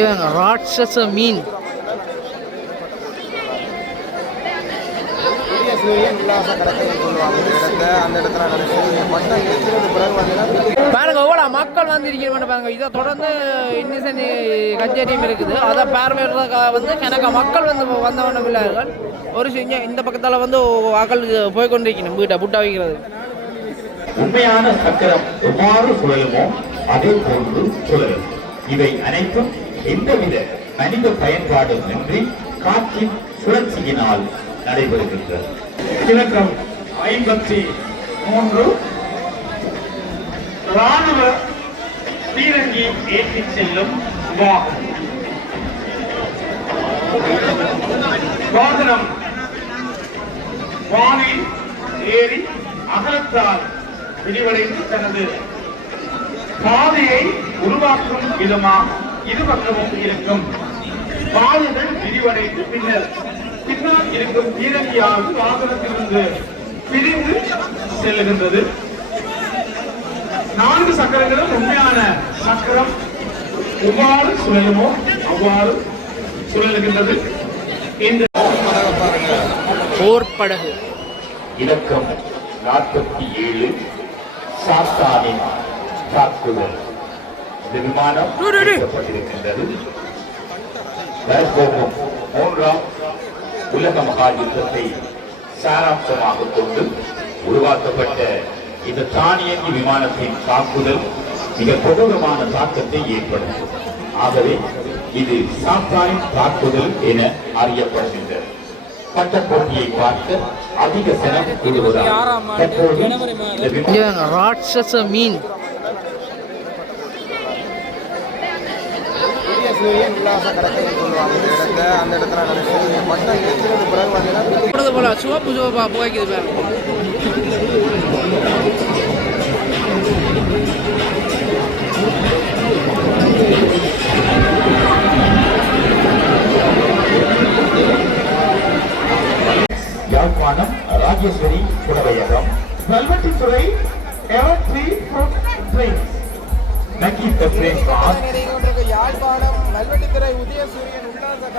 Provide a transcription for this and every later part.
இங்கே ராட்சச மீன். பாருங்க எவ்வளோ மக்கள் வந்து இருக்கிற பாருங்க. இதை தொடர்ந்து இன்னிசனி கச்சேரியும் இருக்குது. அதை பார்வையிடுறதுக்காக வந்து எனக்கு மக்கள் வந்து வந்தவன பிள்ளைகள் ஒரு சிங்க இந்த பக்கத்தால் வந்து அகல் போய் கொண்டிருக்கணும் வீட்டை புட்டா வைக்கிறது. உண்மையான சக்கரம் எவ்வாறு சுழலுமோ அதே போன்று சுழலும். இவை அனைத்தும் எந்தவித மனித பயன்பாடும் இன்றி காற்றின் சுழற்சியினால் நடைபெறுகின்றது. இலக்கம் ஐம்பத்தி மூன்று. ராணுவ பீரங்கி ஏற்றிச் செல்லும் வாகனம். வாகனம் வானில் ஏறி அகலத்தால் விரிவடைந்து தனது பாதையை உருவாக்கும் விதமாக இருபக்கமும் இருக்கும். பாதைகள் விரிவடைந்து பின்னர் பின்னால் இருக்கும் பீரங்கியானது வாகனத்திலிருந்து பிரிந்து செல்லுகின்றது. நான்கு சக்கரங்களும் உண்மையான சக்கரம். எவ்வாறு சுழலுமோ? அவ்வாறு சுழலுகின்றது. இந்த போர்ப்படகு. இலக்கம் நாற்பத்தி ஏழு. சாத்தானின் தாக்குதல். இந்த விமானம் இயக்கப்பட்டிருக்கின்றது வரப்போகும் மூன்றாம் உலக மகா யுத்தத்தை சாராம்சமாக கொண்டு உருவாக்கப்பட்ட இந்த தானியங்கி விமானத்தின் தாக்குதல் மிக கொடூரமான தாக்கத்தை ஏற்படுத்தும். ஆகவே இது சாத்தானின் தாக்குதல் என அறியப்படுகின்றது. பட்ட போட்டியை பார்க்க அதிக செலவு இடுவதால் தற்போது ராட்சச மீன். பெரிய சூரியன் உல்லாச கடற்கரை சொல்லுவாங்க. இந்த இடத்த அந்த இடத்துல நடக்குது. மட்டம் இருக்கிறது பிறகு பார்த்தீங்கன்னா போல சிவப்பு சிவப்பா புகைக்குது பாருங்க Yazhpanam Rajeswari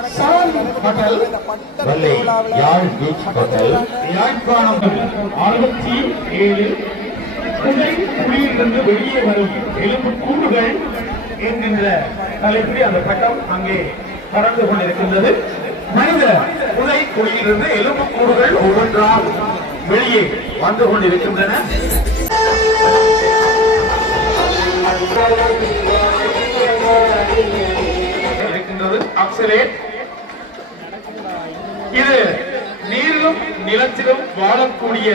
hotel Vallai Yazh beach hotel Yazhpanam அறுபத்தி ஏழு. வெளியே வரும் எலும்பு கூடுகள் என்கின்ற தலைப்பில் அந்த பட்டம் அங்கே கடந்து கொண்டிருக்கின்றது. மனித புதை குழியிலிருந்து எலும்பு கூடுகள் ஒவ்வொன்றால் வெளியே வந்து கொண்டிருக்கின்றன. இருக்கின்றது அப்சலேட் இது நீரிலும் நிலத்திலும் வாழக்கூடிய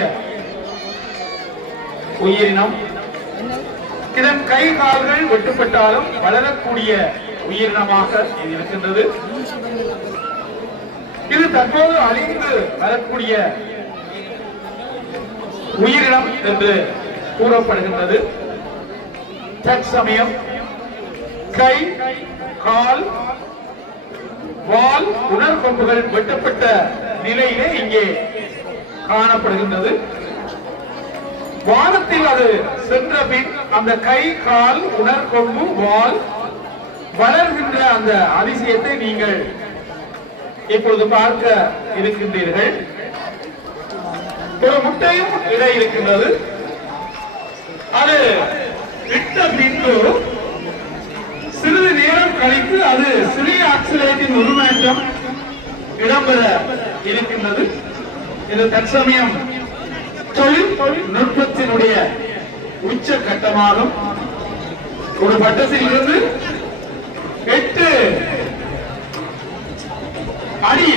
உயிரினம். இதன் கை கால்கள் வெட்டுப்பட்டாலும் வளரக்கூடிய உயிரினமாக இது இருக்கின்றது. இது தற்போது அழிந்து வரக்கூடிய உயிரினம் என்று கூறப்படுகின்றது. தற்சமயம் கை கால் வால் உணர்கொம்புகள் வெட்டப்பட்ட நிலையிலே இங்கே காணப்படுகின்றது. வானத்தில் அது சென்ற பின் அந்த கை கால் உணர்கொம்பு வால் வளர்கின்ற அந்த அதிசயத்தை நீங்கள் இப்பொழுது பார்க்க இருக்கின்றீர்கள். ஒரு முட்டையும் இடை இருக்கின்றது. அது விட்ட பின்பு சிறிது நேரம் கழித்து அது சிறிய ஆக்சிலேட்டின் உருமாற்றம் இடம்பெற இருக்கின்றது. இது தற்சமயம் தொழில் நுட்பத்தினுடைய உச்ச கட்டமாகும். ஒரு பட்டத்தில் இருந்து எட்டு அடி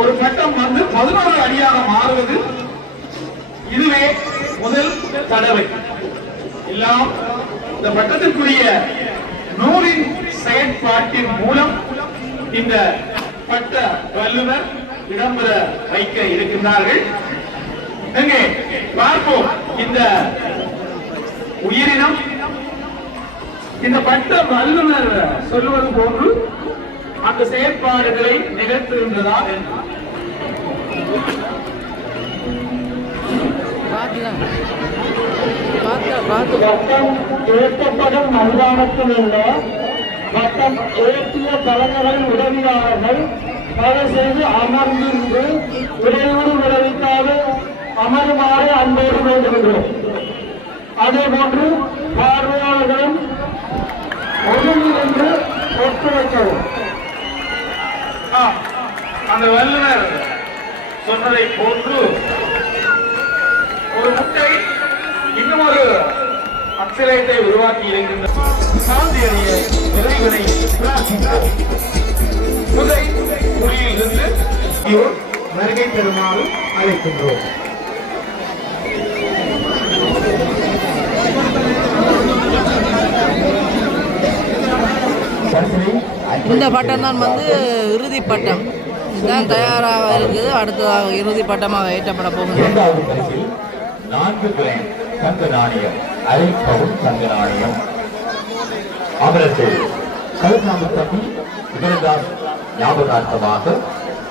ஒரு பட்டம் வந்து பதினோரு அடியாக மாறுவது இதுவே முதல் தடவை. எல்லாம் இந்த பட்டத்திற்குரிய நூலின் செயற்பாட்டின் மூலம் இந்த பட்ட வல்லுநர் இடம்பெற வைக்க இருக்கின்றார்கள். எங்கே பார்ப்போம் இந்த உயிரினம். இந்த பட்ட வல்லுநர் சொல்லுவது போன்று அந்த செயற்பாடுகளை நிகழ்த்துகின்றதா என்று பார்த்து மைதானத்தில் உள்ள பட்டம் ஏற்றிய கலைஞர்கள் உதவியாளர்கள் தயவு செய்து அமர்ந்திருந்து இடையூறு விளைவிக்காது அமருமாறு அன்போடு வேண்டுகின்றோம். அதே போன்று பார்வையாளர்களும் ஒழுங்கிலிருந்து ஒத்துழைக்கவும் அந்த வல்லுநர் சொன்னதை போன்று ஒரு முட்டை இன்னும் ஒரு அக்சலேட்டை உருவாக்கி இருக்கின்ற சாந்தியடைய இறைவனை பிரார்த்தித்தார் இவர் வருகை பெறுமாறு அழைக்கின்றோம். இந்த பட்டம் தான் வந்து இறுதி பட்டம். இதுதான் தயாராக இருக்குது. அடுத்ததாக இறுதி பட்டமாக ஏற்றப்பட பரிசில் நான்கு கிராம் தங்க நாணயம் அரை பவுன் தங்க நாணயம் அவரது கருநாம தம்பி விகரதாஸ் ஞாபகார்த்தமாக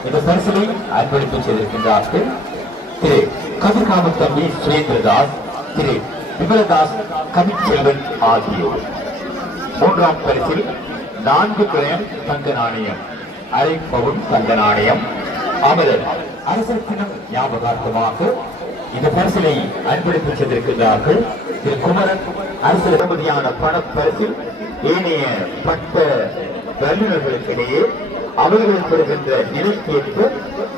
இந்த பரிசிலை அர்ப்பணிப்பு செய்திருக்கின்றார்கள் திரு கதிர்காம தம்பி சுரேந்திரதாஸ் திரு விமலதாஸ் கவிச்செல்வன் ஆகியோர். மூன்றாம் பரிசில் நான்கு கிரயம் தங்க நாணயம் அரை பவுன் தங்க நாணயம். அமரர் அரசத்தினம் ஞாபகார்த்தமாக இந்த பரிசிலை அன்பளிப்பு செய்திருக்கிறார்கள் திரு குமரன் அரசு தகுதியான பணப்பரிசில் ஏனைய பட்ட வல்லுநர்களுக்கிடையே அவர்களுக்கு பெறுகின்ற நிலைக்கேற்ப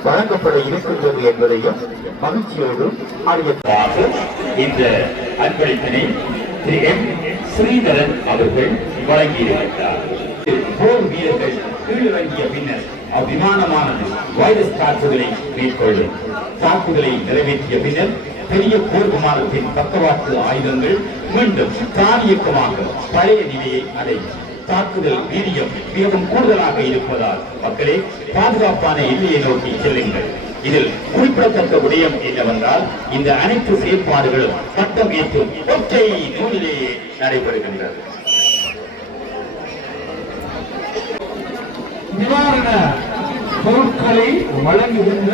வழங்கப்பட இருக்கின்றது என்பதையும் மகிழ்ச்சியோடு அறியப்படாக இந்த அன்பளிப்பினை திரு எம் ஸ்ரீதரன் அவர்கள் வழங்கியிருக்கிறார் போர் வீரர்கள் கீழிறங்கிய பின்னர் அவ்விமானமானது வைரஸ் தாக்குதலை மேற்கொள்ளும் தாக்குதலை நிறைவேற்றிய பின்னர் பெரிய போர் விமானத்தின் பக்கவாட்டு ஆயுதங்கள் மீண்டும் தானியக்கமாக பழைய நிலையை அடையும் தாக்குதல் வீரியம் மிகவும் கூடுதலாக இருப்பதால் மக்களே பாதுகாப்பான எல்லையை நோக்கி செல்லுங்கள். இதில் குறிப்பிடத்தக்க விடயம் என்னவென்றால் இந்த அனைத்து செயற்பாடுகளும் பட்டம் ஏற்றும் ஒற்றை நூலிலேயே நடைபெறுகின்றது. நிவாரண பொருட்களை வழங்குகின்ற